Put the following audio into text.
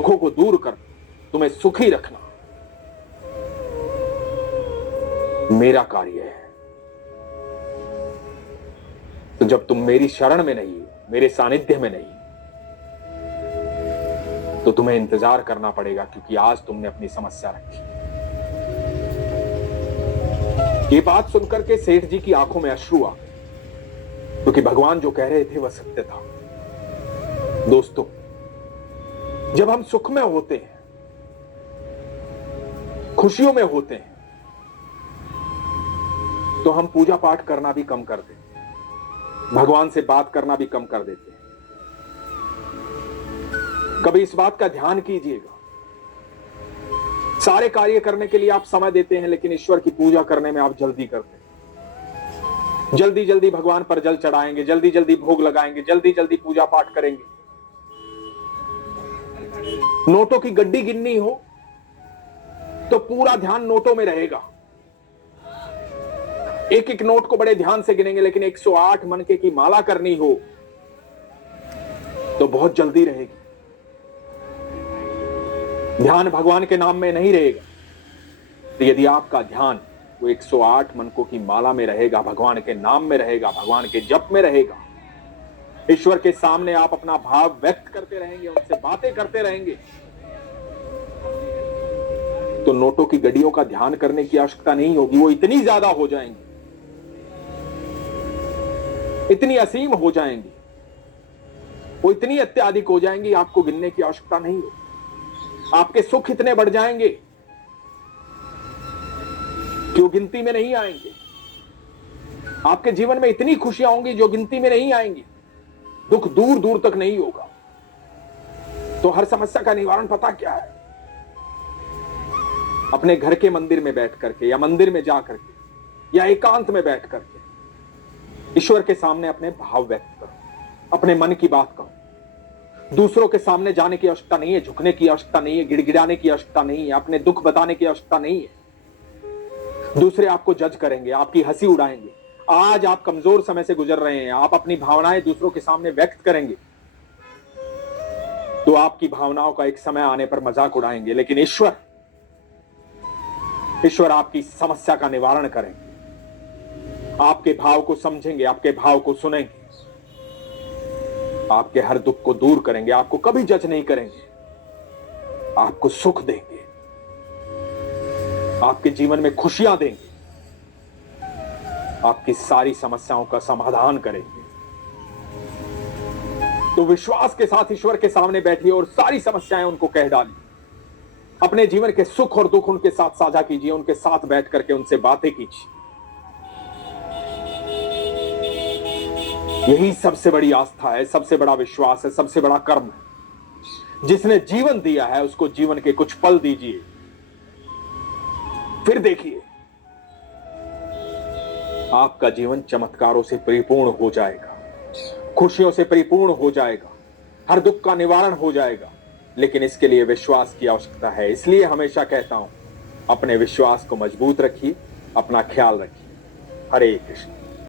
दुखों को दूर कर तुम्हें सुखी रखना मेरा कार्य है। तो जब तुम मेरी शरण में नहीं, मेरे सानिध्य में नहीं, तो तुम्हें इंतजार करना पड़ेगा, क्योंकि आज तुमने अपनी समस्या रखी। ये बात सुनकर के सेठ जी की आंखों में अश्रु आ, क्योंकि भगवान जो कह रहे थे वह सत्य था। दोस्तों, जब हम सुख में होते हैं, खुशियों में होते हैं, तो हम पूजा पाठ करना भी कम कर देते हैं, भगवान से बात करना भी कम कर देते हैं। कभी इस बात का ध्यान कीजिएगा, सारे कार्य करने के लिए आप समय देते हैं, लेकिन ईश्वर की पूजा करने में आप जल्दी करते हैं। जल्दी जल्दी भगवान पर जल चढ़ाएंगे, जल्दी जल्दी भोग लगाएंगे, जल्दी जल्दी पूजा पाठ करेंगे। नोटों की गड्डी गिननी हो तो पूरा ध्यान नोटों में रहेगा, एक एक नोट को बड़े ध्यान से गिनेंगे, लेकिन 108 मनके की माला करनी हो तो बहुत जल्दी रहेगी। ध्यान भगवान के नाम में नहीं रहेगा। तो यदि आपका ध्यान वो 108 मनकों की माला में रहेगा, भगवान के नाम में रहेगा, भगवान के जप में रहेगा, ईश्वर के सामने आप अपना भाव व्यक्त करते रहेंगे, उनसे बातें करते रहेंगे, तो नोटों की गड्डियों का ध्यान करने की आवश्यकता नहीं होगी। वो इतनी ज्यादा हो जाएंगी, इतनी असीम हो जाएंगी, वो इतनी अत्याधिक हो जाएंगी, आपको गिनने की आवश्यकता नहीं होगी। आपके सुख इतने बढ़ जाएंगे कि वो गिनती में नहीं आएंगे। आपके जीवन में इतनी खुशियां होंगी जो गिनती में नहीं आएंगी। दुख दूर दूर तक नहीं होगा। तो हर समस्या का निवारण पता क्या है? अपने घर के मंदिर में बैठ करके, या मंदिर में जा करके, या एकांत में बैठ करके ईश्वर के सामने अपने भाव व्यक्त करो, अपने मन की बात कहो। दूसरों के सामने जाने की आवश्यकता नहीं है, झुकने की आवश्यकता नहीं है, गिड़गिड़ाने की आवश्यकता नहीं है, अपने दुख बताने की आवश्यकता नहीं है। दूसरे आपको जज करेंगे, आपकी हंसी उड़ाएंगे। आज आप कमजोर समय से गुजर रहे हैं, आप अपनी भावनाएं दूसरों के सामने व्यक्त करेंगे तो आपकी भावनाओं का एक समय आने पर मजाक उड़ाएंगे, लेकिन ईश्वर आपकी समस्या का निवारण करेंगे, आपके भाव को समझेंगे, आपके भाव को सुनेंगे, आपके हर दुख को दूर करेंगे, आपको कभी जज नहीं करेंगे, आपको सुख देंगे, आपके जीवन में खुशियां देंगे, आपकी सारी समस्याओं का समाधान करेंगे। तो विश्वास के साथ ईश्वर के सामने बैठिए और सारी समस्याएं उनको कह डालिए। अपने जीवन के सुख और दुख उनके साथ साझा कीजिए, उनके साथ बैठ करके उनसे बातें कीजिए। यही सबसे बड़ी आस्था है, सबसे बड़ा विश्वास है, सबसे बड़ा कर्म है। जिसने जीवन दिया है उसको जीवन के कुछ पल दीजिए, फिर देखिए आपका जीवन चमत्कारों से परिपूर्ण हो जाएगा, खुशियों से परिपूर्ण हो जाएगा, हर दुख का निवारण हो जाएगा। लेकिन इसके लिए विश्वास की आवश्यकता है। इसलिए हमेशा कहता हूं, अपने विश्वास को मजबूत रखिए, अपना ख्याल रखिए। हरे कृष्ण।